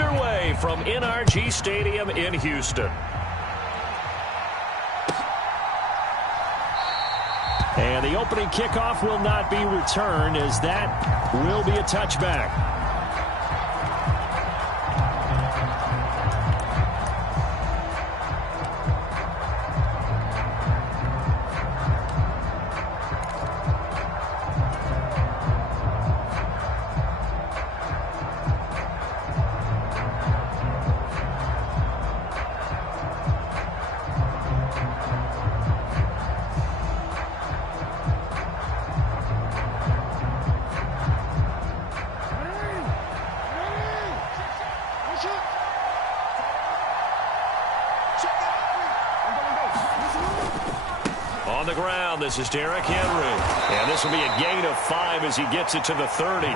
underway from NRG Stadium in Houston. And the opening kickoff will not be returned, as that will be a touchback. On the ground, this is Derrick Henry. And this will be a gain of 5 as he gets it to the 30.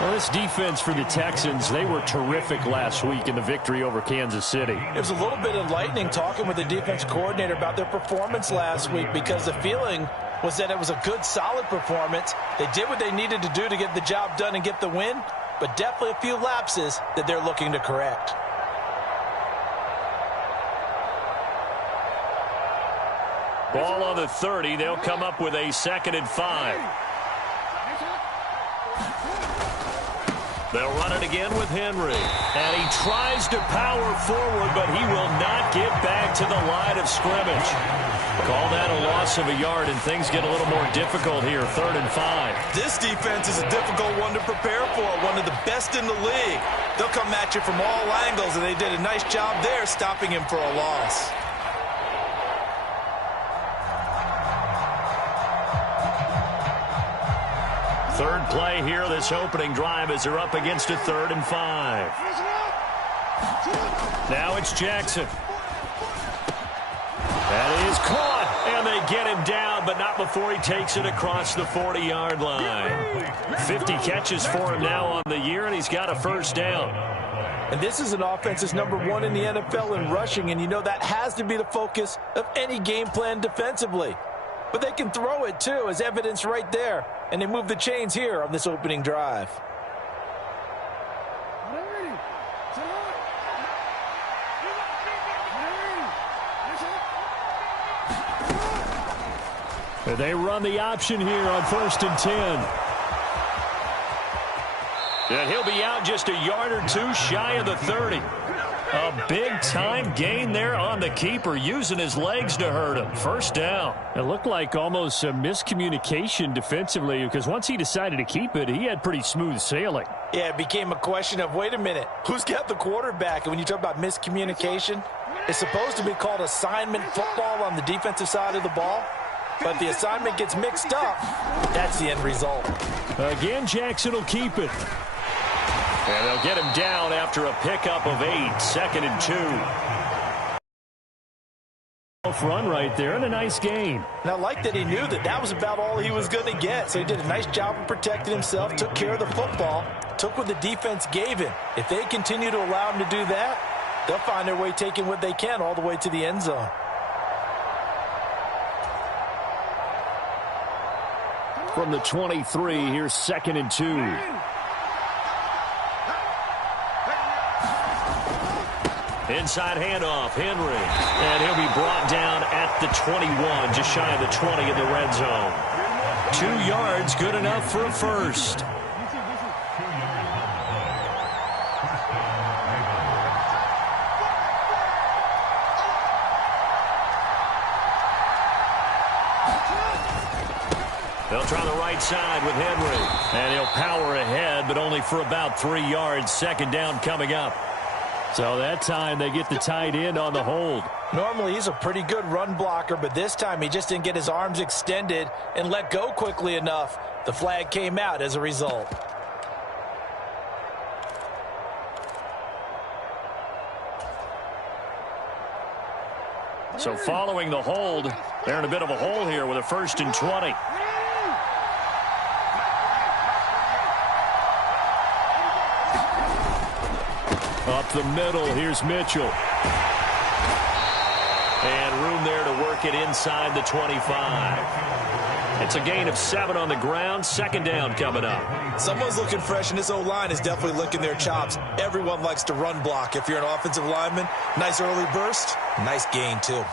Well, this defense for the Texans, they were terrific last week in the victory over Kansas City. It was a little bit enlightening talking with the defense coordinator about their performance last week, because the feeling was that it was a good, solid performance. They did what they needed to do to get the job done and get the win, but definitely a few lapses that they're looking to correct. Ball on the 30. They'll come up with a 2nd and 5. They'll run it again with Henry. And he tries to power forward, but he will not get back to the line of scrimmage. Call that a loss of a yard, and things get a little more difficult here. 3rd and 5. This defense is a difficult one to prepare for, one of the best in the league. They'll come at you from all angles, and they did a nice job there stopping him for a loss. Third play here, this opening drive, as they're up against a 3rd and 5. Now it's Jackson. That is caught, and they get him down, but not before he takes it across the 40-yard line. 50 catches for him now on the year, and he's got a 1st down. And this is an offense that's #1 in the NFL in rushing, and you know that has to be the focus of any game plan defensively. But they can throw it, too, as evidence right there. And they move the chains here on this opening drive. They run the option here on 1st and 10. And he'll be out just a yard or 2 shy of the 30. A big-time gain there on the keeper, using his legs to hurt him. 1st down. It looked like almost a miscommunication defensively, because once he decided to keep it, he had pretty smooth sailing. Yeah, it became a question of, wait a minute, who's got the quarterback? And when you talk about miscommunication, it's supposed to be called assignment football on the defensive side of the ball. But the assignment gets mixed up. That's the end result. Again, Jackson will keep it. And they'll get him down after a pickup of 8, 2nd and 2. Run right there, and a nice gain. And I like that he knew that that was about all he was going to get. So he did a nice job of protecting himself, took care of the football, took what the defense gave him. If they continue to allow him to do that, they'll find their way taking what they can all the way to the end zone. From the 23, here's 2nd and 2. Inside handoff, Henry. And he'll be brought down at the 21, just shy of the 20 in the red zone. 2 yards, good enough for a 1st. They'll try the right side with Henry. And he'll power ahead, but only for about 3 yards. 2nd down coming up. So that time they get the tight end on the hold. Normally he's a pretty good run blocker, but this time he just didn't get his arms extended and let go quickly enough. The flag came out as a result. So following the hold, they're in a bit of a hole here with a 1st and 20. Up the middle, here's Mitchell. And room there to work it inside the 25. It's a gain of 7 on the ground. Second down coming up. Someone's looking fresh, and this O-line is definitely licking their chops. Everyone likes to run block. If you're an offensive lineman, nice early burst, nice gain too.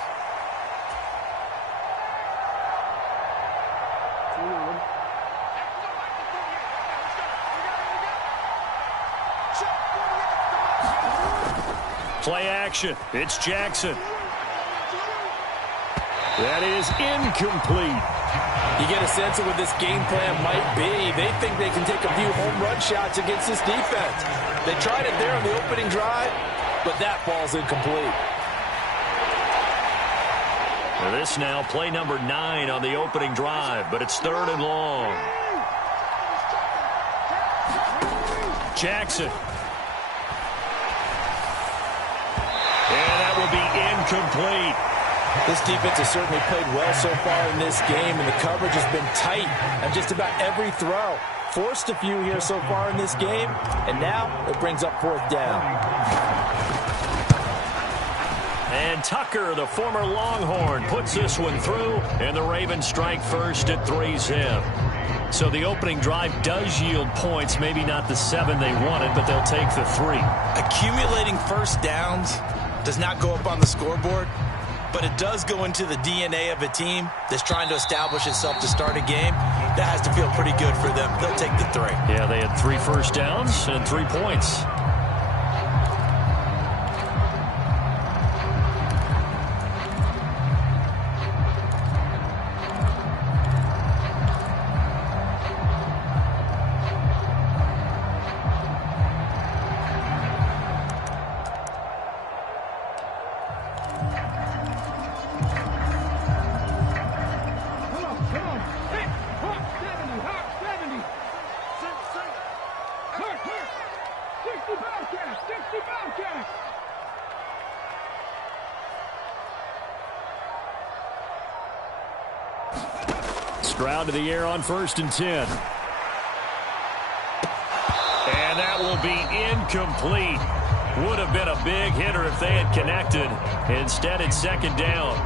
Play action. It's Jackson. That is incomplete. You get a sense of what this game plan might be. They think they can take a few home run shots against this defense. They tried it there on the opening drive, but that ball's incomplete. This now play number 9 on the opening drive, but it's 3rd and long. Jackson. And that will be incomplete. This defense has certainly played well so far in this game, and the coverage has been tight on just about every throw. Forced a few here so far in this game, and now it brings up 4th down. And Tucker, the former Longhorn, puts this one through, and the Ravens strike first at 3-zip. So the opening drive does yield points, maybe not the 7 they wanted, but they'll take the 3. Accumulating first downs does not go up on the scoreboard, but it does go into the DNA of a team that's trying to establish itself to start a game. That has to feel pretty good for them. They'll take the 3. Yeah, they had 3 first downs and 3 points. Stroud to the air on 1st and 10. And that will be incomplete. Would have been a big hitter if they had connected. Instead, it's 2nd down.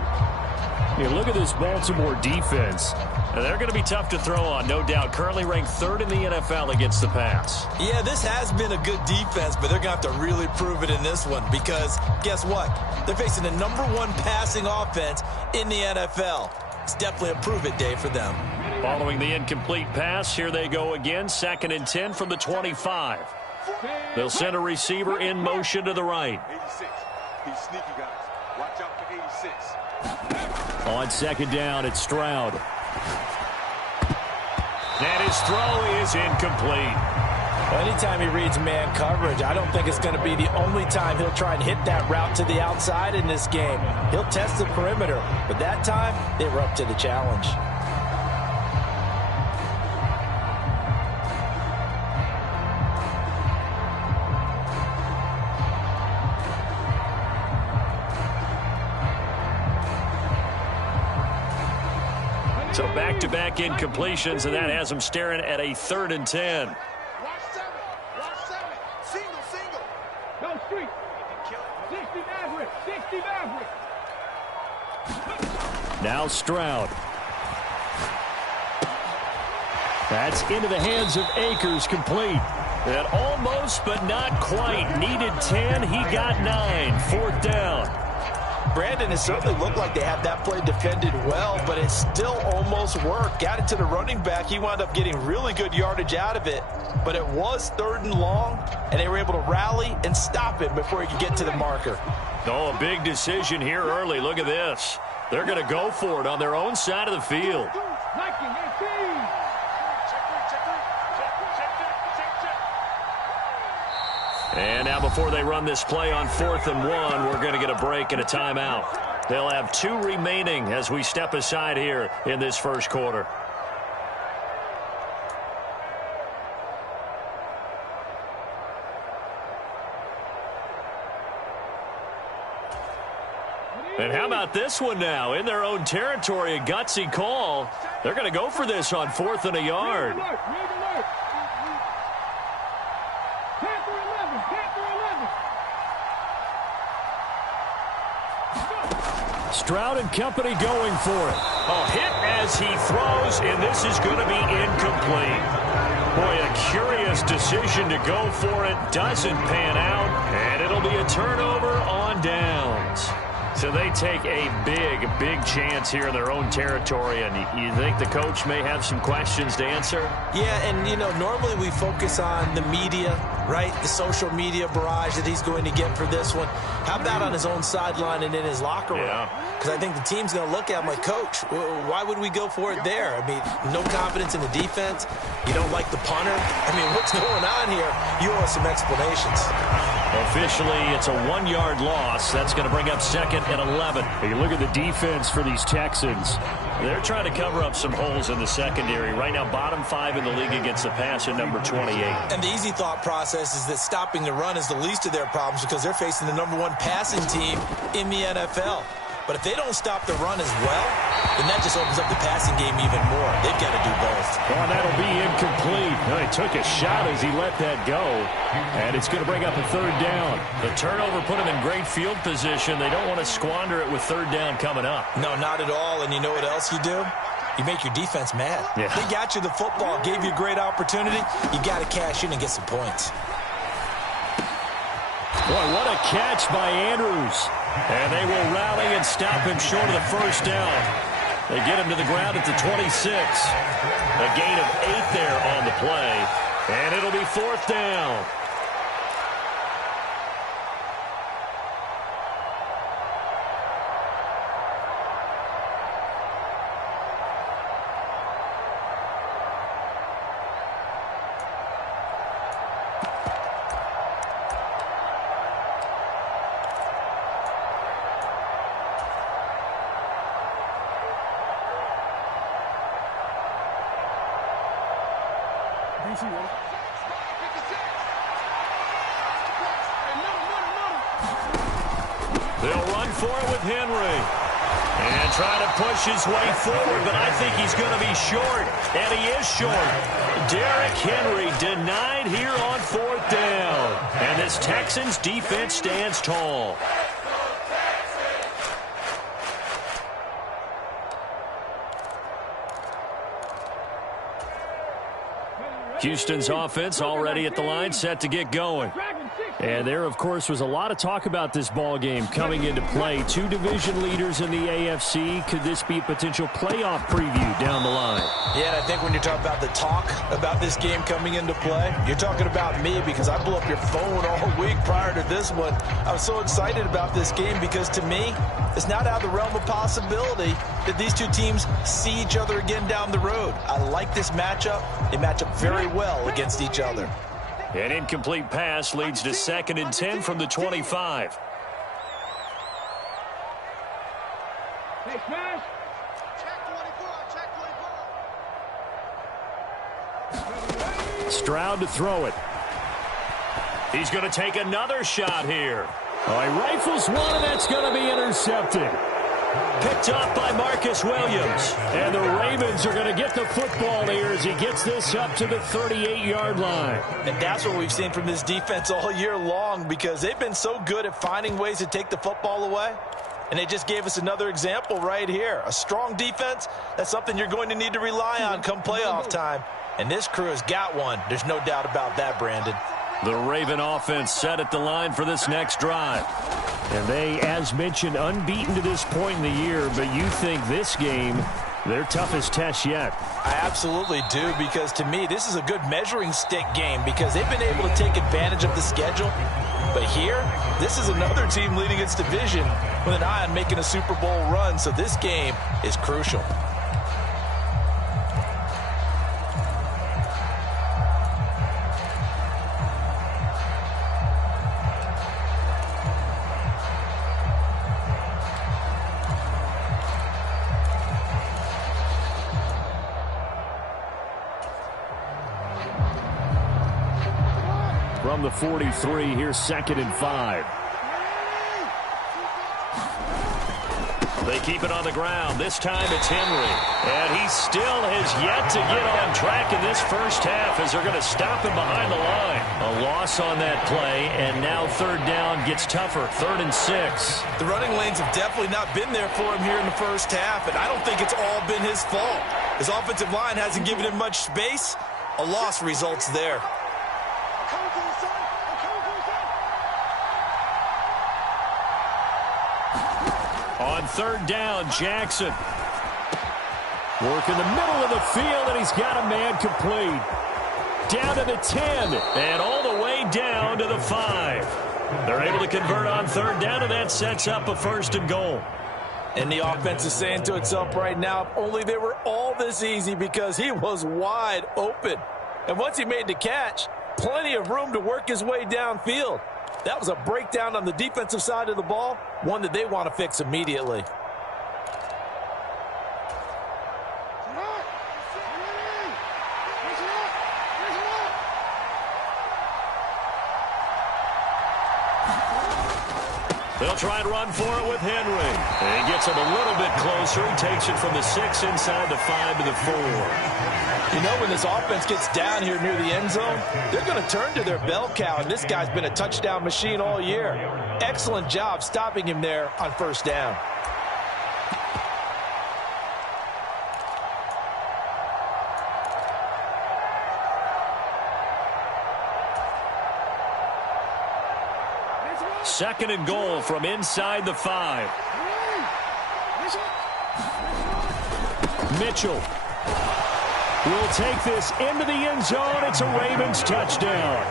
You look at this Baltimore defense. They're going to be tough to throw on, no doubt. Currently ranked 3rd in the NFL against the pass. Yeah, this has been a good defense, but they're going to have to really prove it in this one because guess what? They're facing the #1 passing offense in the NFL. It's definitely a prove-it day for them. Following the incomplete pass, here they go again. 2nd and 10 from the 25. They'll send a receiver in motion to the right. 86. He's sneaky, guys. Watch out for 86. On 2nd down, it's Stroud. And his throw is incomplete. Well, anytime he reads man coverage, I don't think it's going to be the only time he'll try and hit that route to the outside in this game. He'll test the perimeter, but that time they were up to the challenge. So back-to-back incompletions, and that has them staring at a 3rd and 10. Watch 7. Watch 7. Single, single. Go street. 60 Maverick. 60 Maverick. Now Stroud. That's into the hands of Akers, complete. And almost, but not quite. Needed 10. He got 9. 4th down. Brandon, it certainly looked like they had that play defended well, but it still almost worked. Got it to the running back. He wound up getting really good yardage out of it, but it was 3rd and long, and they were able to rally and stop it before he could get to the marker. Oh, a big decision here early. Look at this. They're going to go for it on their own side of the field. And now before they run this play on 4th and 1, we're going to get a break and a timeout. They'll have 2 remaining as we step aside here in this first quarter. And how about this one now? In their own territory, a gutsy call. They're going to go for this on 4th and a yard. Stroud and company going for it. Oh, hit as he throws, and this is going to be incomplete. Boy, a curious decision to go for it. Doesn't pan out, and it'll be a turnover on downs. So they take a big chance here in their own territory, and you think the coach may have some questions to answer? Yeah, and, you know, normally we focus on the media, right? The social media barrage that he's going to get for this one. How about on his own sideline and in his locker room? Because I think the team's going to look at him like, Coach, why would we go for it there? I mean, no confidence in the defense. You don't like the punter. I mean, what's going on here? You owe us some explanations. Officially, it's a 1-yard loss. That's going to bring up 2nd and 11. You look at the defense for these Texans. They're trying to cover up some holes in the secondary. Right now, bottom 5 in the league against the pass at number 28. And the easy thought process is that stopping the run is the least of their problems because they're facing the #1 passing team in the NFL. But if they don't stop the run as well, then that just opens up the passing game even more. They've got to do both. Oh, that'll be incomplete. Well, he took a shot as he let that go, and it's going to bring up a 3rd down. The turnover put him in great field position. They don't want to squander it with 3rd down coming up. No, not at all. And you know what else you do? You make your defense mad. Yeah. They got you the football, gave you a great opportunity. You got to cash in and get some points. Boy, what a catch by Andrews. And they will rally and stop him short of the 1st down. They get him to the ground at the 26. A gain of 8 there on the play. And it'll be 4th down. They'll run for it with Henry. And try to push his way forward, but I think he's going to be short. And he is short. Derrick Henry denied here on 4th down. And this Texans defense stands tall. Houston's offense already at the line, set to get going. And there, of course, was a lot of talk about this ball game coming into play. 2 division leaders in the AFC. Could this be a potential playoff preview down the line? Yeah, and I think when you're talking about the talk about this game coming into play, you're talking about me because I blew up your phone all week prior to this one. I was so excited about this game because, to me, it's not out of the realm of possibility that these 2 teams see each other again down the road. I like this matchup. They match up very well against each other. An incomplete pass leads to 2nd and 10 from the 25. Hey, smash. Stroud to throw it. He's going to take another shot here. Oh, he rifles one, and that's going to be intercepted. Picked up by Marcus Williams. And the Ravens are going to get the football here as he gets this up to the 38-yard line. And that's what we've seen from this defense all year long because they've been so good at finding ways to take the football away. And they just gave us another example right here. A strong defense, that's something you're going to need to rely on come playoff time. And this crew has got one. There's no doubt about that, Brandon. The Raven offense set at the line for this next drive. And they, as mentioned, unbeaten to this point in the year, but you think this game, their toughest test yet? I absolutely do, because to me, this is a good measuring stick game because they've been able to take advantage of the schedule. But here, this is another team leading its division with an eye on making a Super Bowl run, so this game is crucial. From the 43, here's 2nd and 5. They keep it on the ground. This time it's Henry. And he still has yet to get on track in this first half as they're going to stop him behind the line. A loss on that play, and now third down gets tougher. 3rd and 6. The running lanes have definitely not been there for him here in the first half, and I don't think it's all been his fault. His offensive line hasn't given him much space. A loss results there. On 3rd down, Jackson. Work in the middle of the field, and he's got a man complete. Down to the 10, and all the way down to the 5. They're able to convert on 3rd down, and that sets up a 1st and goal. And the offense is saying to itself right now, if only they were all this easy, because he was wide open. And once he made the catch, plenty of room to work his way downfield. That was a breakdown on the defensive side of the ball, one that they want to fix immediately. They'll try and run for it with Henry. And he gets him a little bit closer. He takes it from the 6 inside the 5 to the 4. You know, when this offense gets down here near the end zone, they're going to turn to their bell cow, and this guy's been a touchdown machine all year. Excellent job stopping him there on 1st down. Second and goal from inside the 5. Mitchell will take this into the end zone. It's a Ravens touchdown.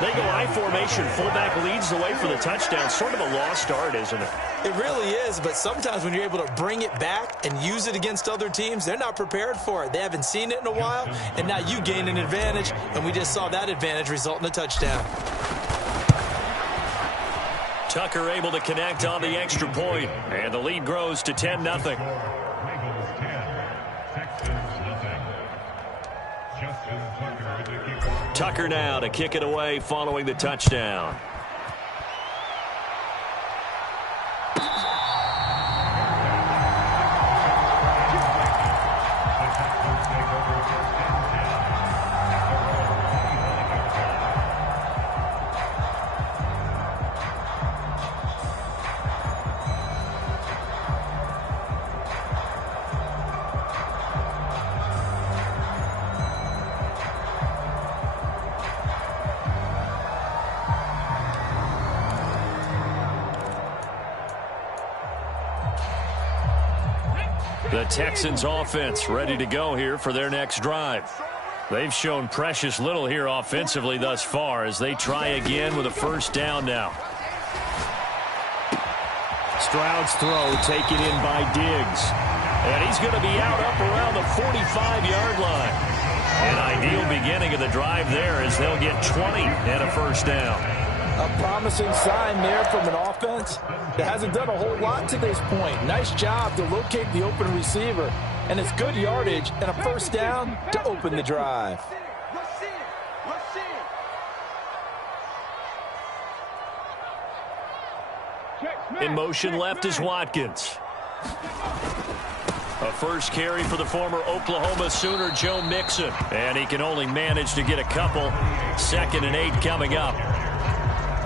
They go I formation. Fullback leads the way for the touchdown. Sort of a lost art, isn't it? It really is, but sometimes when you're able to bring it back and use it against other teams, they're not prepared for it. They haven't seen it in a while, and now you gain an advantage, and we just saw that advantage result in a touchdown. Tucker able to connect on the extra point, and the lead grows to 10-0. Tucker now to kick it away following the touchdown. The Texans offense ready to go here for their next drive. They've shown precious little here offensively thus far as they try again with a 1st down now. Stroud's throw taken in by Diggs. And he's going to be out up around the 45-yard line. An ideal beginning of the drive there as they'll get 20 and a 1st down. A promising sign there from an offense that hasn't done a whole lot to this point. Nice job to locate the open receiver. And it's good yardage and a 1st down to open the drive. In motion left is Watkins. A first carry for the former Oklahoma Sooner, Joe Mixon. And he can only manage to get a couple. 2nd and 8 coming up.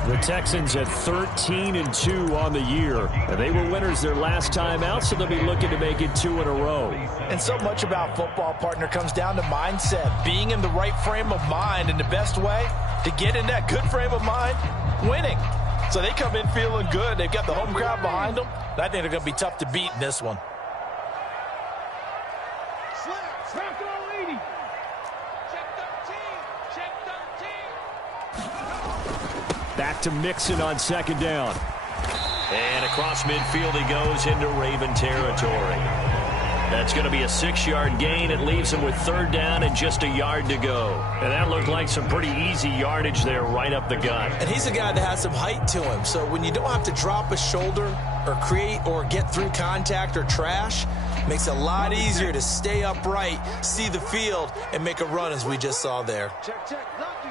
The Texans at 13-2 on the year. And they were winners their last time out, so they'll be looking to make it 2 in a row. And so much about football, partner, comes down to mindset. Being in the right frame of mind, and the best way to get in that good frame of mind, winning. So they come in feeling good. They've got the home crowd behind them. And I think they're going to be tough to beat in this one. Back to Mixon on 2nd down. And across midfield he goes into Raven territory. That's going to be a 6-yard gain. It leaves him with 3rd down and just a yard to go. And that looked like some pretty easy yardage there right up the gut. And he's a guy that has some height to him. So when you don't have to drop a shoulder or create or get through contact or trash, makes it a lot easier to stay upright, see the field, and make a run as we just saw there. Check, check. Lucky.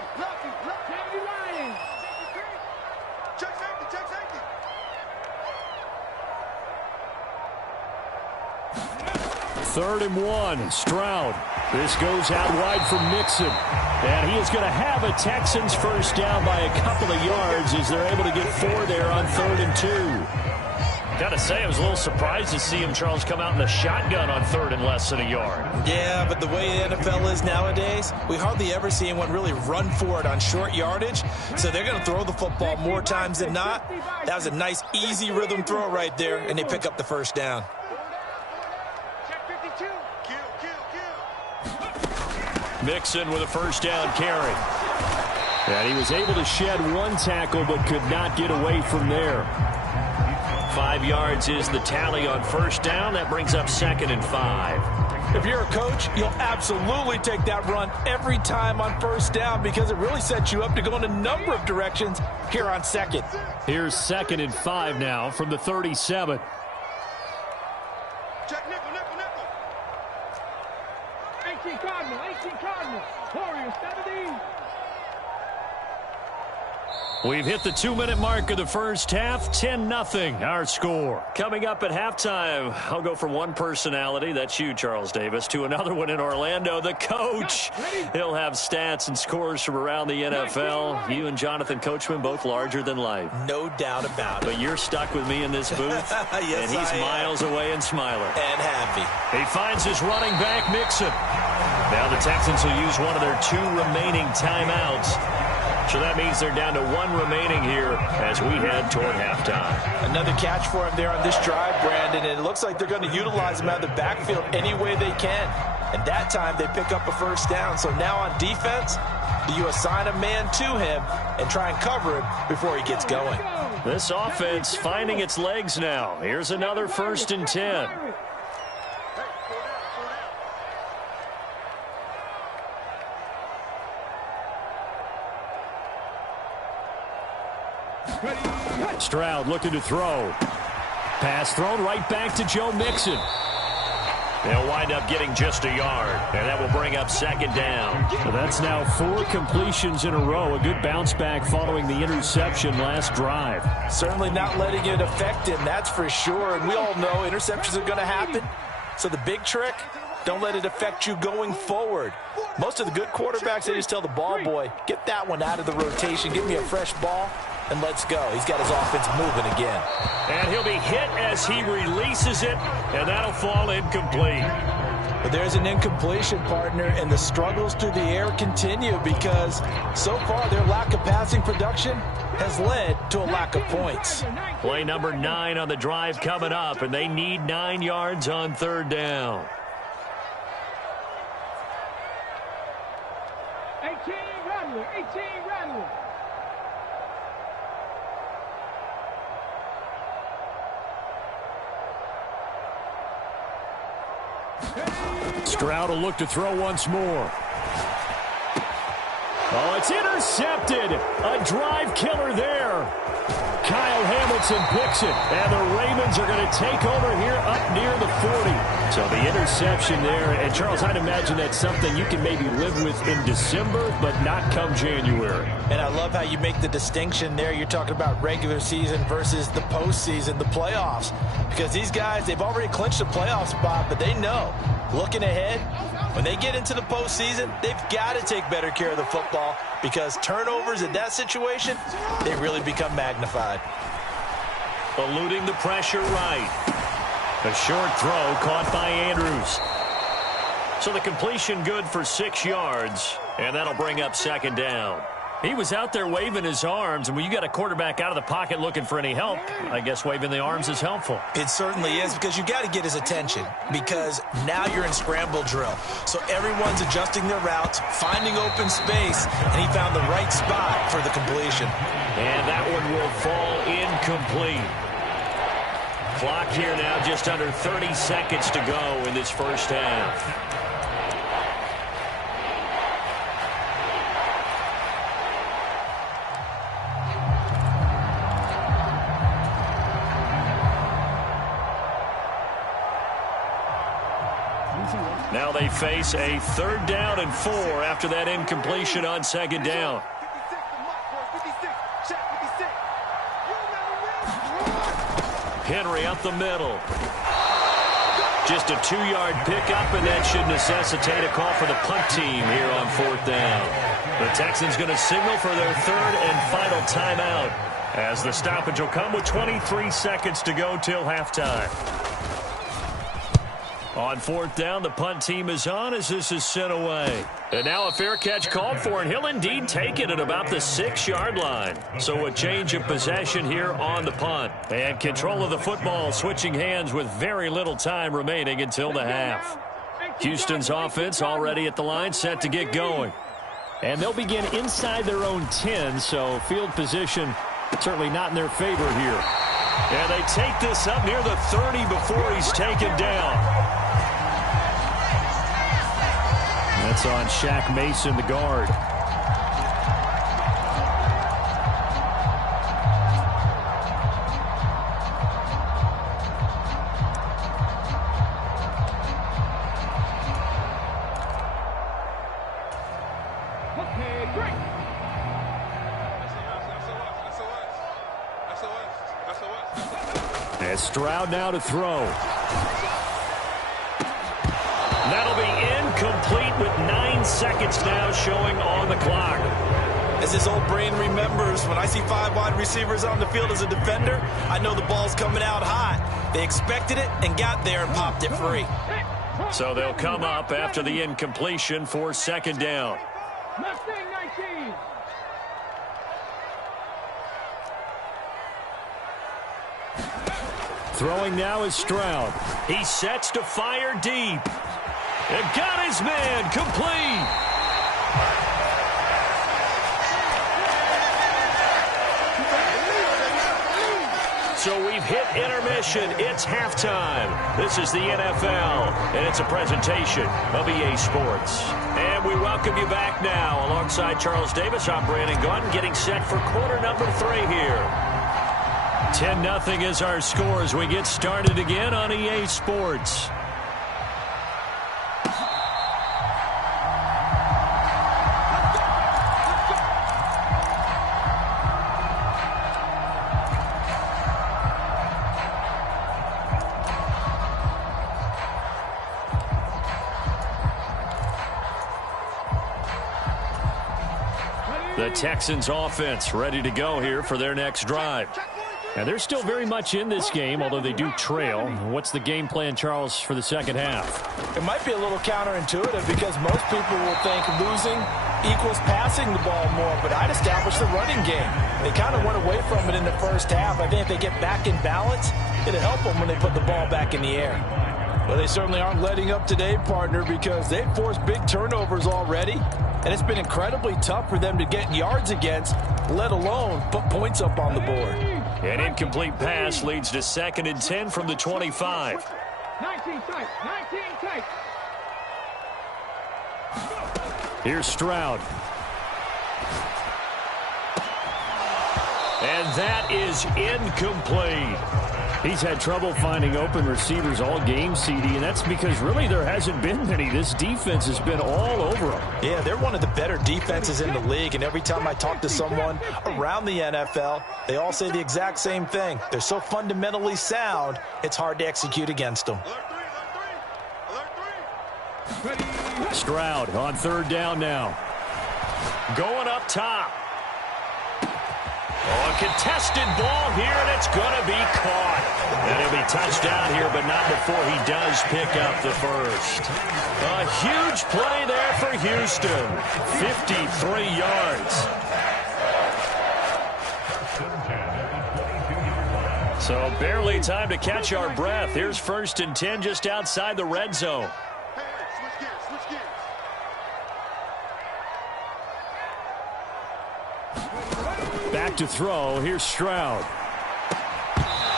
3rd and 1. Stroud. This goes out wide for Mixon. And he is going to have a Texans first down by a couple of yards as they're able to get 4 there on 3rd and 2. Got to say, I was a little surprised to see him, Charles, come out in the shotgun on 3rd and less than a yard. Yeah, but the way the NFL is nowadays, we hardly ever see anyone really run for it on short yardage. So they're going to throw the football more times than not. That was a nice, easy rhythm throw right there, and they pick up the first down. Mixon with a first down carry. And he was able to shed 1 tackle but could not get away from there. 5 yards is the tally on first down. That brings up 2nd and 5. If you're a coach, you'll absolutely take that run every time on first down because it really sets you up to go in a number of directions here on 2nd. Here's 2nd and 5 now from the 37. Check nickel, nickel, nickel. 18 Cardinal, 18 Cardinal. Warriors, 70. We've hit the 2-minute mark of the first half. 10-0 our score. Coming up at halftime, I'll go from one personality, that's you, Charles Davis, to another one in Orlando, the coach. He'll have stats and scores from around the NFL. You and Jonathan Coachman, both larger than life. No doubt about it. But you're stuck with me in this booth. Yes, and he's miles away and smiling. And happy. He finds his running back, Mixon. Now the Texans will use one of their 2 remaining timeouts. So that means they're down to 1 remaining here as we head toward halftime. Another catch for him there on this drive, Brandon, and it looks like they're going to utilize him out of the backfield any way they can. And that time they pick up a first down. So now on defense, do you assign a man to him and try and cover him before he gets going? This offense finding its legs now. Here's another 1st and 10. Stroud looking to throw. Pass thrown right back to Joe Mixon. They'll wind up getting just a yard, and that will bring up 2nd down. So that's now 4 completions in a row. A good bounce back following the interception last drive. Certainly not letting it affect him, that's for sure. And we all know interceptions are going to happen. So the big trick, don't let it affect you going forward. Most of the good quarterbacks, they just tell the ball boy, get that one out of the rotation, give me a fresh ball, and let's go. He's got his offense moving again. And he'll be hit as he releases it, and that'll fall incomplete. But there's an incompletion, partner, and the struggles through the air continue because so far their lack of passing production has led to a lack of points. Play number 9 on the drive coming up, and they need 9 yards on 3rd down. 18 Rattler, 18 Rattler. Stroud will look to throw once more. Oh, it's intercepted. A drive killer there. Kyle Hamilton picks it, and the Ravens are going to take over here up near the 40. So the interception there, and Charles, I'd imagine that's something you can maybe live with in December, but not come January. And I love how you make the distinction there. You're talking about regular season versus the postseason, the playoffs. Because these guys, they've already clinched a playoff spot, but they know, looking ahead, when they get into the postseason, they've got to take better care of the football because turnovers in that situation, they really become magnified. Eluding the pressure right. A short throw caught by Andrews. So the completion good for 6 yards, and that'll bring up 2nd down. He was out there waving his arms, and when you got a quarterback out of the pocket looking for any help, I guess waving the arms is helpful. It certainly is because you got to get his attention because now you're in scramble drill. So everyone's adjusting their routes, finding open space, and he found the right spot for the completion. And that one will fall incomplete. Clock here now just under 30 seconds to go in this first half. Now they face a 3rd down and 4 after that incompletion on 2nd down. Henry up the middle. Just a 2-yard pickup, and that should necessitate a call for the punt team here on 4th down. The Texans going to signal for their 3rd and final timeout, as the stoppage will come with 23 seconds to go till halftime. On 4th down, the punt team is on as this is sent away. And now a fair catch called for, and he'll indeed take it at about the 6-yard line. So a change of possession here on the punt. And control of the football switching hands with very little time remaining until the half. Houston's offense already at the line, set to get going. And they'll begin inside their own 10, so field position certainly not in their favor here. And they take this up near the 30 before he's taken down. That's on Shaq Mason, the guard. Okay, great. And Stroud now to throw. That'll be incomplete with 9 seconds now showing on the clock. As his old brain remembers, when I see 5 wide receivers on the field as a defender, I know the ball's coming out hot. They expected it and got there and popped it free. So they'll come up after the incompletion for 2nd down. Mustang 19. Throwing now is Stroud. He sets to fire deep. And got his man complete. So we've hit intermission. It's halftime. This is the NFL, and it's a presentation of EA Sports. And we welcome you back now. Alongside Charles Davis, I'm Brandon Gunn, getting set for quarter number 3 here. 10-0 is our score as we get started again on EA Sports. The Texans offense ready to go here for their next drive. And they're still very much in this game, although they do trail. What's the game plan, Charles, for the second half? It might be a little counterintuitive because most people will think losing equals passing the ball more, but I'd establish the running game. They kind of went away from it in the first half. I think if they get back in balance, it'll help them when they put the ball back in the air. Well, they certainly aren't letting up today, partner, because they've forced big turnovers already, and it's been incredibly tough for them to get yards against, let alone put points up on the board. An incomplete pass leads to 2nd and 10 from the 25. 19 tight. 19 tight. Here's Stroud. And that is incomplete. He's had trouble finding open receivers all game, CD, and that's because really there hasn't been many. This defense has been all over them. Yeah, they're one of the better defenses in the league, and every time I talk to someone around the NFL, they all say the exact same thing. They're so fundamentally sound, it's hard to execute against them. Stroud on 3rd down now. Going up top. Oh, a contested ball here, and it's going to be caught. And he'll be touched down here, but not before he does pick up the first. A huge play there for Houston. 53 yards. So barely time to catch our breath. Here's 1st and 10 just outside the red zone. Back to throw. Here's Stroud.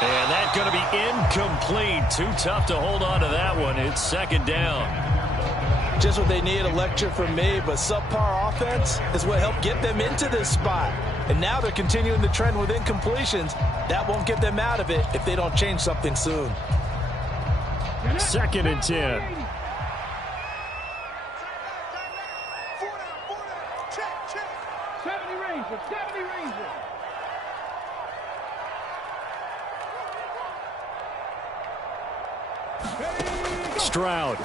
And that's going to be incomplete. Too tough to hold on to that one. It's 2nd down. Just what they need, a lecture from me, but subpar offense is what helped get them into this spot. And now they're continuing the trend with incompletions. That won't get them out of it if they don't change something soon. 2nd and 10. Stroud.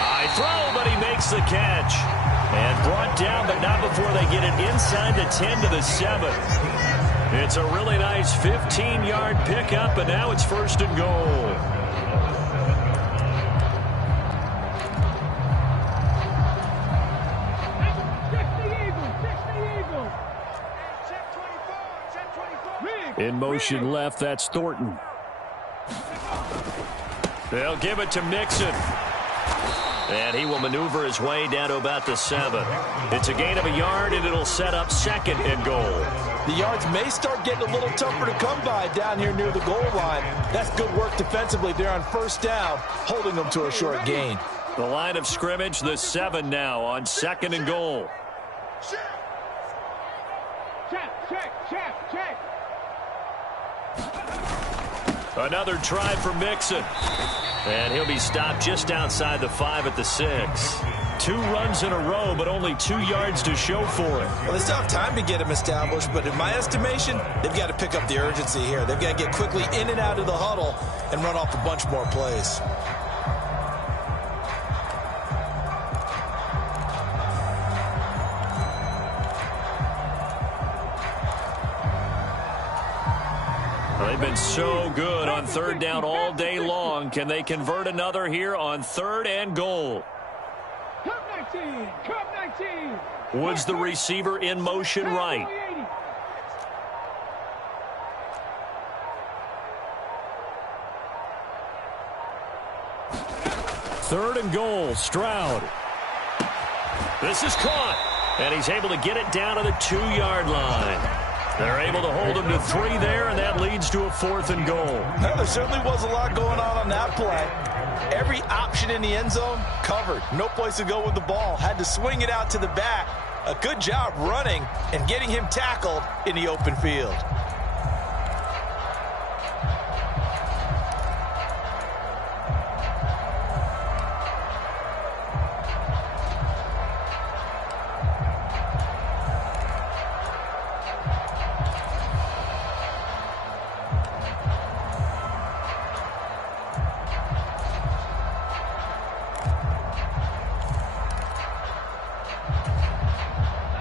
High throw, but he makes the catch. And brought down, but not before they get it inside the 10 to the 7. It's a really nice 15-yard pickup, and now it's 1st and goal. In motion left, that's Thornton. They'll give it to Mixon. And he will maneuver his way down to about the 7. It's a gain of a yard, and it'll set up 2nd and goal. The yards may start getting a little tougher to come by down here near the goal line. That's good work defensively there on 1st down, holding them to a short gain. The line of scrimmage, the 7 now on 2nd and goal. Check. Another try for Mixon. And he'll be stopped just outside the 5 at the 6. 2 runs in a row, but only 2 yards to show for it. Well, they still have time to get him established, but in my estimation, they've got to pick up the urgency here. They've got to get quickly in and out of the huddle and run off a bunch more plays. They've been so good on 3rd down all day long. Can they convert another here on 3rd and goal? Come 19. Woods, the receiver, in motion right. Third and goal, Stroud. This is caught, and he's able to get it down to the 2-yard line. They're able to hold him to 3 there, and that leads to a 4th and goal. Well, there certainly was a lot going on that play. Every option in the end zone covered. No place to go with the ball. Had to swing it out to the back. A good job running and getting him tackled in the open field.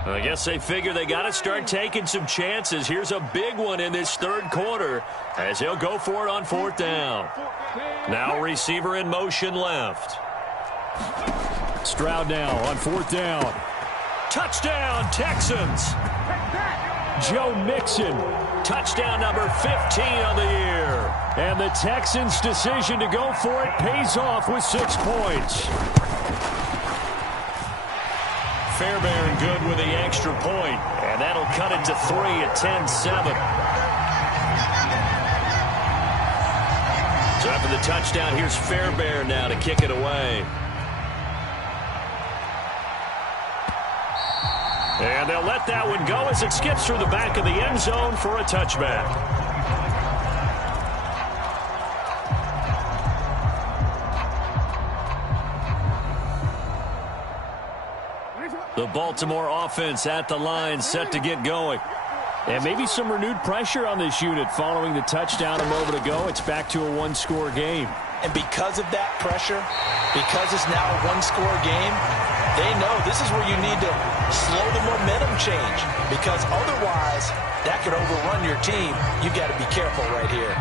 I guess they figure they got to start taking some chances. Here's a big one in this 3rd quarter as he'll go for it on 4th down. Now receiver in motion left. Stroud now on 4th down. Touchdown, Texans. Joe Mixon. Touchdown number 15 on the year. And the Texans' decision to go for it pays off with 6 points. Fairbairn good with the extra point, and that'll cut it to 3 at 10-7. So after the touchdown, here's Fairbairn now to kick it away. And they'll let that one go as it skips through the back of the end zone for a touchback. The Baltimore offense at the line, set to get going. And maybe some renewed pressure on this unit following the touchdown a moment ago. It's back to a 1-score game. And because of that pressure, because it's now a 1-score game, they know this is where you need to slow the momentum change. Because otherwise, that could overrun your team. You've got to be careful right here.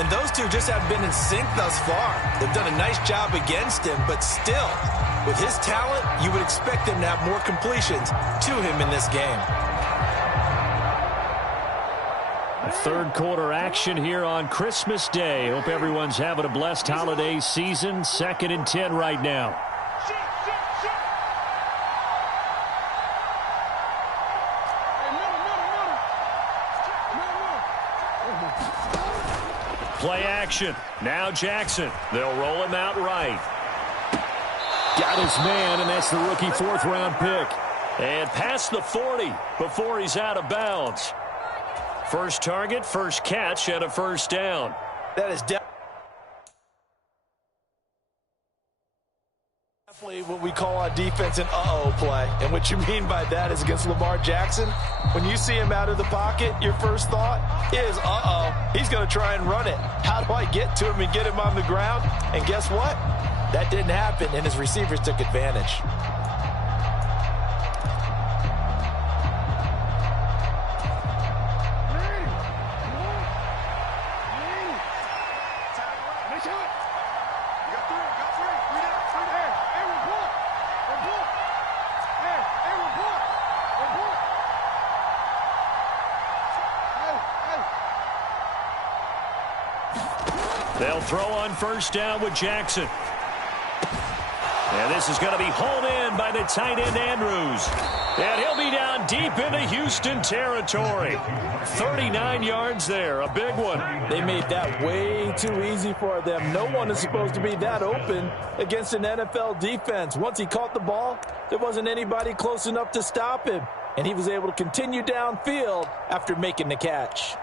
And those two just haven't been in sync thus far. They've done a nice job against him, but still, with his talent, you would expect him to have more completions to him in this game. A 3rd quarter action here on Christmas Day. Hope everyone's having a blessed holiday season. 2nd and 10 right now. Play action. Now Jackson. They'll roll him out right. Got his man, and that's the rookie 4th-round pick. And past the 40 before he's out of bounds. First target, first catch, and a 1st down. That is definitely what we call a on defense an uh-oh play. And what you mean by that is against Lamar Jackson, when you see him out of the pocket, your first thought is, uh-oh, he's going to try and run it. How do I get to him and get him on the ground? And guess what? That didn't happen, and his receivers took advantage. They'll throw on first down with Jackson. And this is going to be hauled in by the tight end Andrews. And he'll be down deep into Houston territory. 39 yards there, a big one. They made that way too easy for them. No one is supposed to be that open against an NFL defense. Once he caught the ball, there wasn't anybody close enough to stop him. And he was able to continue downfield after making the catch.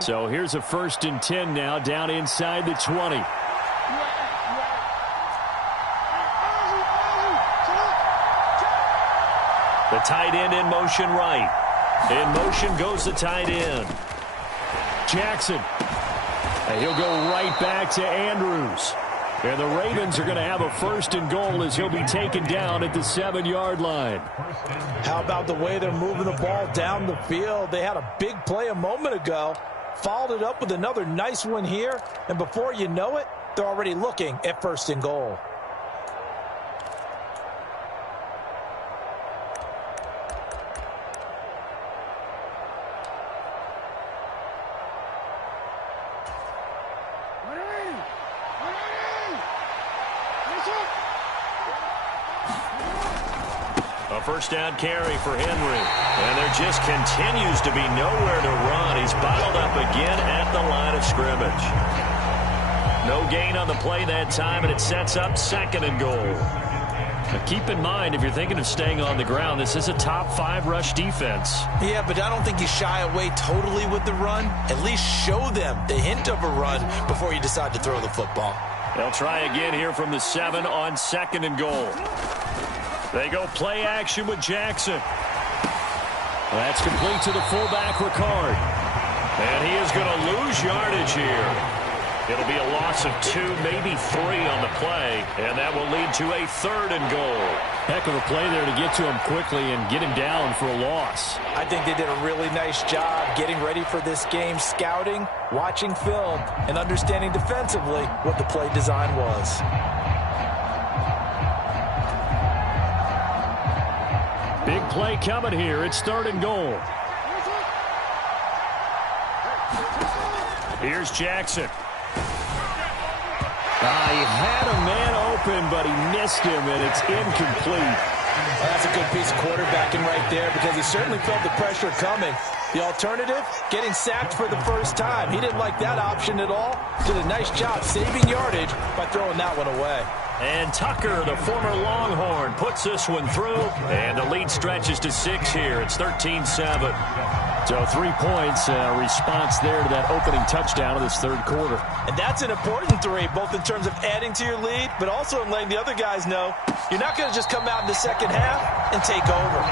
So here's a 1st and 10 now, down inside the 20. The tight end in motion right. In motion goes the tight end. Jackson. And he'll go right back to Andrews. And the Ravens are going to have a 1st and goal as he'll be taken down at the 7-yard line. How about the way they're moving the ball down the field? They had a big play a moment ago. Followed it up with another nice one here. And before you know it, they're already looking at 1st and goal. A 1st down carry for Henry. And there just continues to be nowhere to run. He's bottled up again at the line of scrimmage. No gain on the play that time, and it sets up 2nd and goal. Now keep in mind, if you're thinking of staying on the ground, this is a top 5 rush defense. Yeah, but I don't think you shy away totally with the run. At least show them the hint of a run before you decide to throw the football. They'll try again here from the 7 on 2nd and goal. They go play action with Jackson. That's complete to the fullback, Ricard. And he is going to lose yardage here. It'll be a loss of 2, maybe 3 on the play, and that will lead to a 3rd and goal. Heck of a play there to get to him quickly and get him down for a loss. I think they did a really nice job getting ready for this game, scouting, watching film, and understanding defensively what the play design was. Big play coming here. It's 3rd and goal. Here's Jackson. He had a man open, but he missed him, and it's incomplete. Well, that's a good piece of quarterbacking right there because he certainly felt the pressure coming. The alternative, getting sacked for the first time. He didn't like that option at all. Did a nice job saving yardage by throwing that one away. And Tucker, the former Longhorn, puts this one through. And the lead stretches to 6 here. It's 13-7. So 3 points, response there to that opening touchdown of this 3rd quarter. And that's an important 3, both in terms of adding to your lead, but also in letting the other guys know you're not going to just come out in the 2nd half and take over.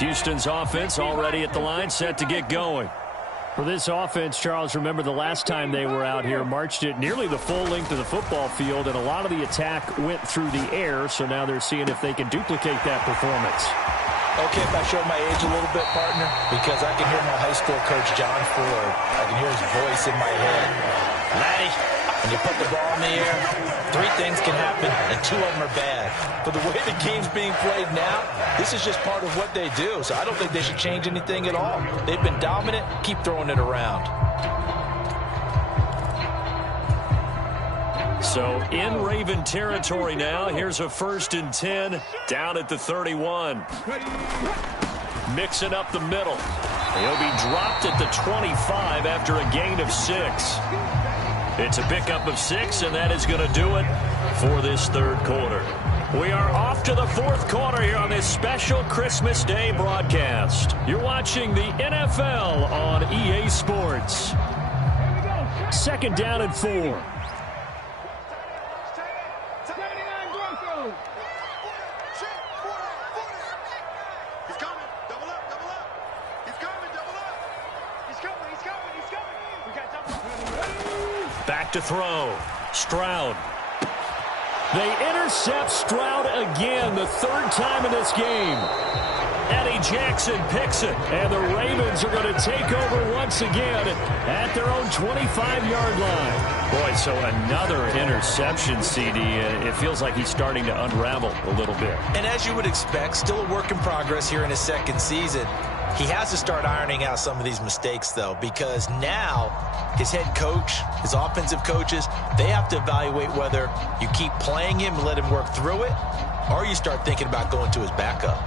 Houston's offense already at the line, set to get going. For this offense, Charles, remember the last time they were out here, marched it nearly the full length of the football field, and a lot of the attack went through the air, so now they're seeing if they can duplicate that performance. Okay, if I show my age a little bit, partner, because I can hear my high school coach, John Ford. I can hear his voice in my head. Laddie, when you put the ball in the air, 3 things can happen, and 2 of them are bad. But the way the game's being played now, this is just part of what they do. So I don't think they should change anything at all. They've been dominant. Keep throwing it around. So in Raven territory now. Here's a 1st and 10 down at the 31. Mixing up the middle. He'll be dropped at the 25 after a gain of 6. It's a pickup of 6, and that is going to do it for this 3rd quarter. We are off to the 4th quarter here on this special Christmas Day broadcast. You're watching the NFL on EA Sports. 2nd down and 4. Back to throw. Stroud. They intercept Stroud again, the 3rd time in this game. Eddie Jackson picks it, and the Ravens are going to take over once again at their own 25-yard line. Boy, so another interception, CD. It feels like he's starting to unravel a little bit. And as you would expect, still a work in progress here in his 2nd season. He has to start ironing out some of these mistakes, though, because now his head coach, his offensive coaches, they have to evaluate whether you keep playing him and let him work through it, or you start thinking about going to his backup.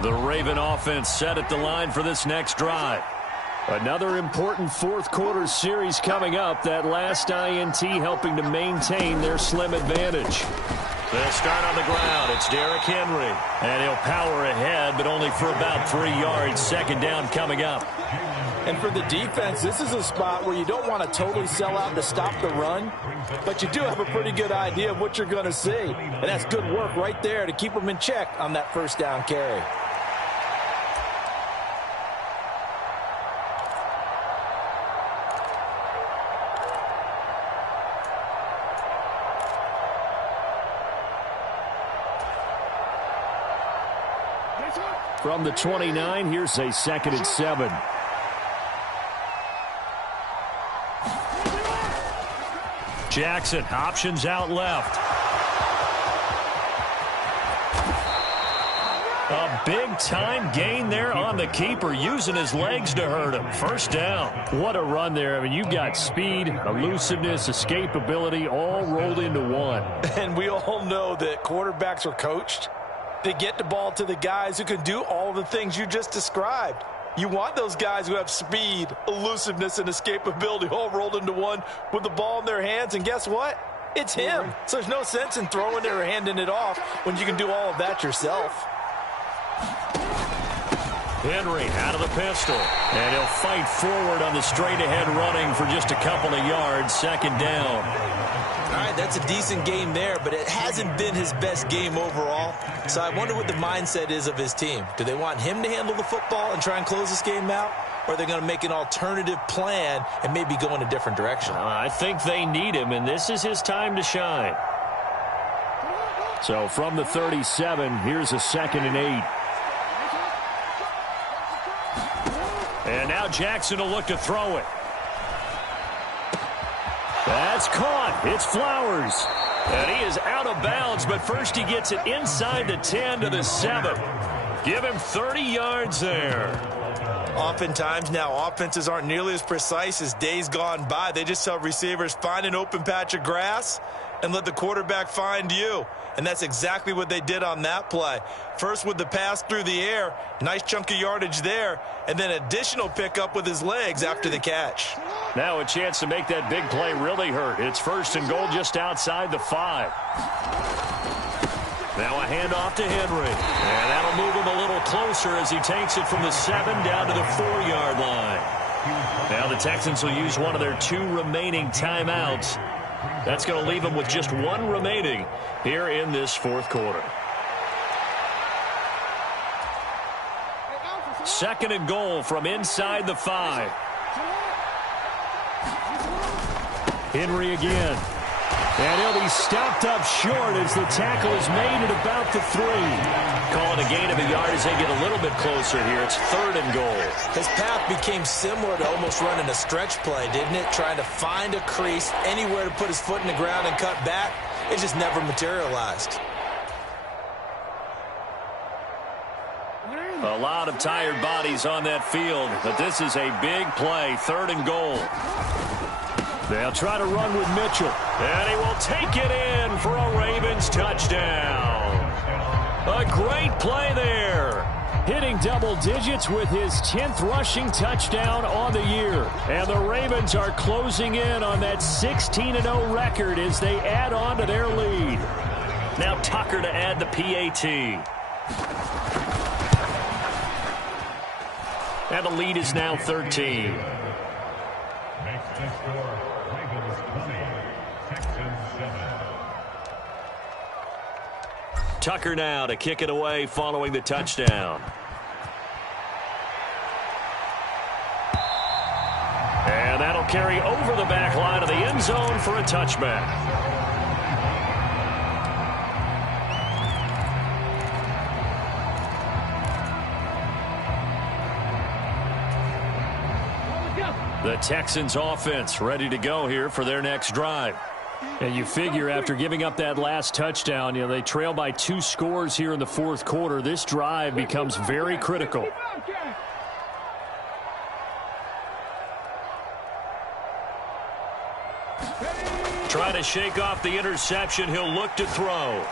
The Raven offense set at the line for this next drive. Another important 4th quarter series coming up. That last INT helping to maintain their slim advantage. They'll start on the ground. It's Derrick Henry. And he'll power ahead, but only for about 3 yards. 2nd down coming up. And for the defense, this is a spot where you don't want to totally sell out to stop the run, but you do have a pretty good idea of what you're going to see. And that's good work right there to keep them in check on that 1st down carry. From the 29, here's a 2nd and 7. Jackson, options out left. A big-time gain there on the keeper, using his legs to hurt him. 1st down. What a run there. I mean, you've got speed, elusiveness, escapability, all rolled into one. And we all know that quarterbacks are coached. They get the ball to the guys who can do all the things you just described. You want those guys who have speed, elusiveness, and escapability all rolled into one with the ball in their hands. And guess what? It's him. So there's no sense in throwing it or handing it off when you can do all of that yourself. Henry out of the pistol. And he'll fight forward on the straight-ahead running for just a couple of yards. 2nd down. All right, that's a decent game there, but it hasn't been his best game overall. So I wonder what the mindset is of his team. Do they want him to handle the football and try and close this game out? Or are they going to make an alternative plan and maybe go in a different direction? I think they need him, and this is his time to shine. So from the 37, here's a 2nd and 8. And now Jackson will look to throw it. That's caught. It's Flowers. And he is out of bounds, but first he gets it inside the 10 to the 7. Give him 30 yards there. Oftentimes now, offenses aren't nearly as precise as days gone by. They just tell receivers, find an open patch of grass and let the quarterback find you. And that's exactly what they did on that play. First with the pass through the air, nice chunk of yardage there, and then additional pickup with his legs after the catch. Now a chance to make that big play really hurt. It's 1st and goal just outside the 5. Now a handoff to Henry. And that'll move him a little closer as he takes it from the 7 down to the 4-yard line. Now the Texans will use one of their 2 remaining timeouts. That's going to leave them with just 1 remaining here in this 4th quarter. 2nd and goal from inside the 5. Henry again. And he'll be stopped up short as the tackle is made at about the 3. Call it a gain of a yard as they get a little bit closer here. It's 3rd and goal. His path became similar to almost running a stretch play, didn't it? Trying to find a crease, anywhere to put his foot in the ground and cut back. It just never materialized. A lot of tired bodies on that field, but this is a big play. 3rd and goal. They'll try to run with Mitchell. And he will take it in for a Ravens touchdown. A great play there. Hitting double digits with his 10th rushing touchdown on the year. And the Ravens are closing in on that 16-0 record as they add on to their lead. Now Tucker to add the PAT. And the lead is now 13. Tucker now to kick it away following the touchdown. And that'll carry over the back line of the end zone for a touchback. The Texans offense ready to go here for their next drive. And you figure after giving up that last touchdown, they trail by 2 scores here in the fourth quarter. This drive becomes very critical. Trying to shake off the interception. He'll look to throw.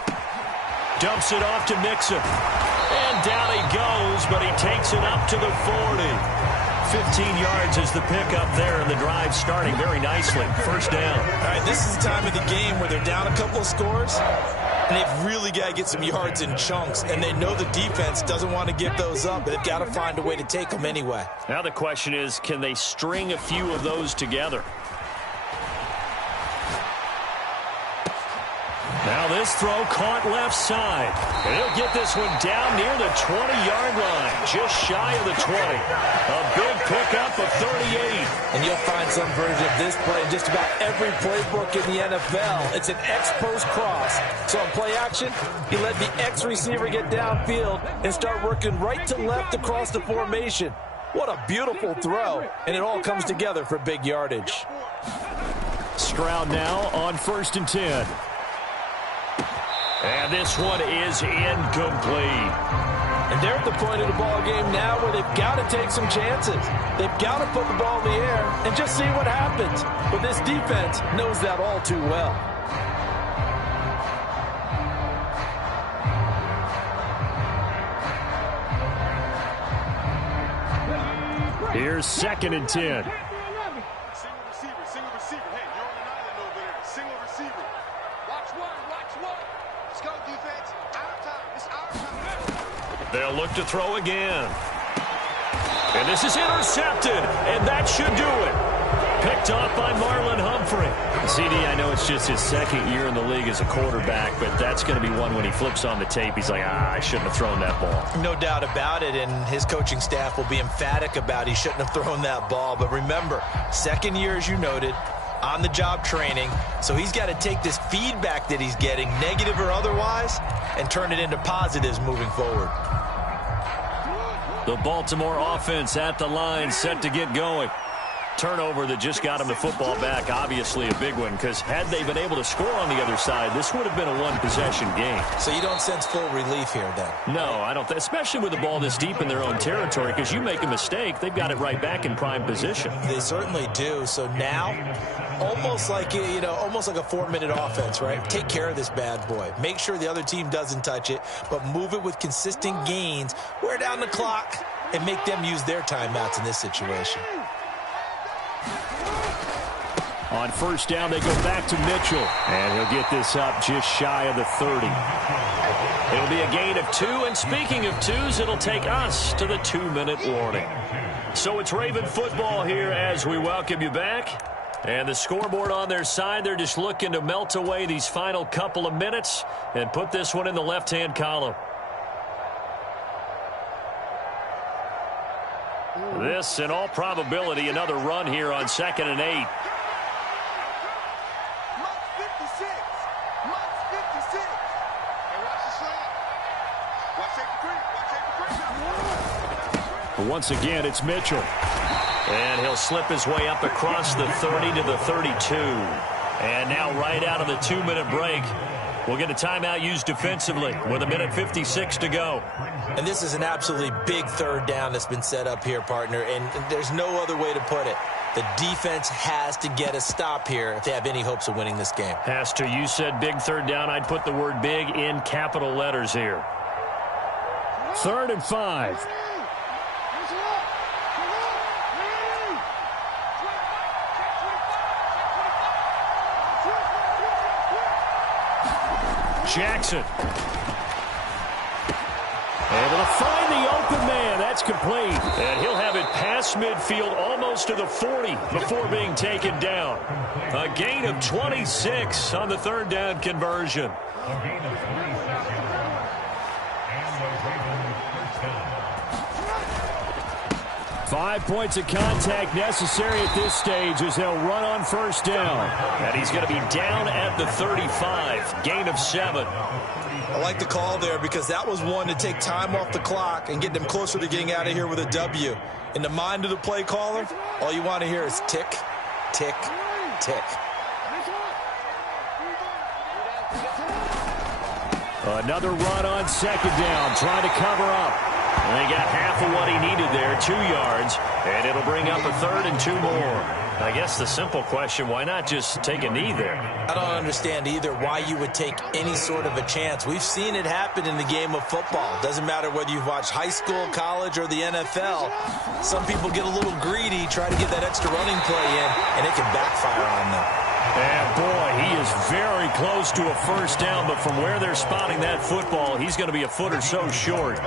Dumps it off to Mixon. And down he goes, but he takes it up to the 40. 15 yards is the pickup there, and the drive starting very nicely. First down. All right, this is the time of the game where they're down a couple of scores, and they've really got to get some yards in chunks, and they know the defense doesn't want to give those up, but they've got to find a way to take them anyway. Now the question is, can they string a few of those together? Now this throw caught left side. And he'll get this one down near the 20-yard line, just shy of the 20. A big pickup of 38. And you'll find some version of this play in just about every playbook in the NFL. It's an X-post cross. So on play action, he let the X receiver get downfield and start working right to left across the formation. What a beautiful throw. And it all comes together for big yardage. Stroud now on 1st and 10. And this one is incomplete. And they're at the point of the ball game now where they've got to take some chances. They've got to put the ball in the air and just see what happens. But this defense knows that all too well. Here's 2nd and 10. Single receiver. Hey, you're on an island over there. Single receiver. Watch one. Let's go, defense. Our time. It's our time. They'll look to throw again. And this is intercepted, and that should do it. Picked off by Marlon Humphrey. CD, I know it's just his 2nd year in the league as a quarterback, but that's going to be one when he flips on the tape. He's like, I shouldn't have thrown that ball. No doubt about it, and his coaching staff will be emphatic about he shouldn't have thrown that ball. But remember, 2nd year, as you noted, on-the-job training, so he's got to take this feedback that he's getting, negative or otherwise, and turn it into positives moving forward. The Baltimore offense at the line, set to get going. Turnover that just got him the football back, obviously a big one, because had they been able to score on the other side, this would have been a one-possession game. So you don't sense full relief here, then? No, I don't, especially with the ball this deep in their own territory, because you make a mistake, they've got it right back in prime position. They certainly do. So now, almost like a 4-minute offense, right? Take care of this bad boy. Make sure the other team doesn't touch it, but move it with consistent gains, wear down the clock, and make them use their timeouts in this situation. On 1st down, they go back to Mitchell. And he'll get this up just shy of the 30. It'll be a gain of 2. And speaking of 2s, it'll take us to the 2-minute warning. So it's Raven football here as we welcome you back. And the scoreboard on their side, they're just looking to melt away these final couple of minutes and put this one in the left-hand column. This, in all probability, another run here on 2nd and 8. Once again, it's Mitchell. And he'll slip his way up across the 30 to the 32. And now right out of the 2-minute break, we'll get a timeout used defensively with 1:56 to go. And this is an absolutely big 3rd down that's been set up here, partner, and there's no other way to put it. The defense has to get a stop here if they have any hopes of winning this game. Has to. You said big third down. I'd put the word big in capital letters here. 3rd and 5. Jackson. Able to find the open man. That's complete. And he'll have it past midfield almost to the 40 before being taken down. A gain of 26 on the 3rd down conversion. 5 points of contact necessary at this stage as they'll run on 1st down. And he's going to be down at the 35. Gain of 7. I like the call there because that was one to take time off the clock and get them closer to getting out of here with a W. In the mind of the play caller, all you want to hear is tick, tick, tick. Another run on 2nd down, trying to cover up. And they got half of what he needed there, 2 yards, and it'll bring up a 3rd and 2 more. I guess the simple question, why not just take a knee there? I don't understand either why you would take any sort of a chance. We've seen it happen in the game of football. Doesn't matter whether you've watched high school, college, or the NFL. Some people get a little greedy, try to get that extra running play in, and it can backfire on them. And boy, he is very close to a 1st down, but from where they're spotting that football, he's going to be a foot or so short.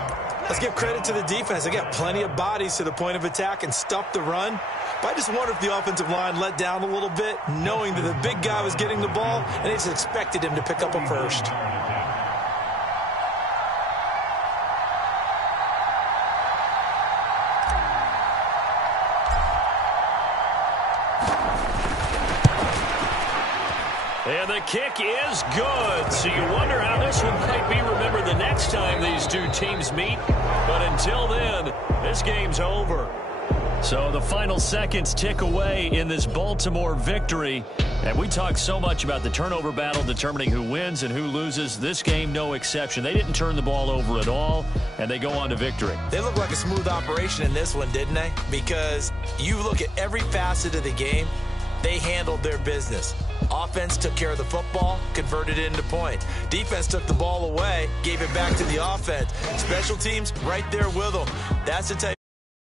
Let's give credit to the defense. They got plenty of bodies to the point of attack and stuff the run. But I just wonder if the offensive line let down a little bit, knowing that the big guy was getting the ball, and they just expected him to pick up a 1st. And the kick is good. So you wonder how this one might be remembered the next time these two teams meet. But until then, this game's over. So the final seconds tick away in this Baltimore victory. And we talk so much about the turnover battle determining who wins and who loses. This game, no exception. They didn't turn the ball over at all, and they go on to victory. They look like a smooth operation in this one, didn't they? Because you look at every facet of the game, they handled their business. Offense took care of the football, converted it into points. Defense took the ball away, gave it back to the offense. Special teams right there with them. That's the type